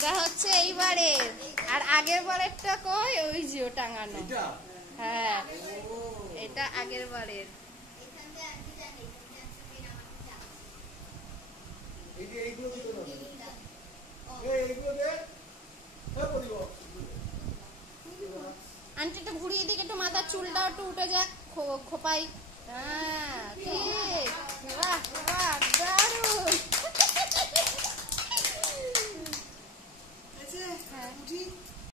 এটা হচ্ছে এইবারের, আর আগের বারেরটা কই ওই যে টাঙানো। হ্যাঁ এটা আগের বারের। আন্টি একটু ঘুরিয়ে দিকে, একটু মাথার চুলটাও একটু উঠে যাক, খোপাই। হ্যাঁ ঠিক, বাহ বাহ দারুণ। হ্যাঁ